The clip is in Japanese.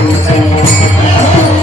Thank you.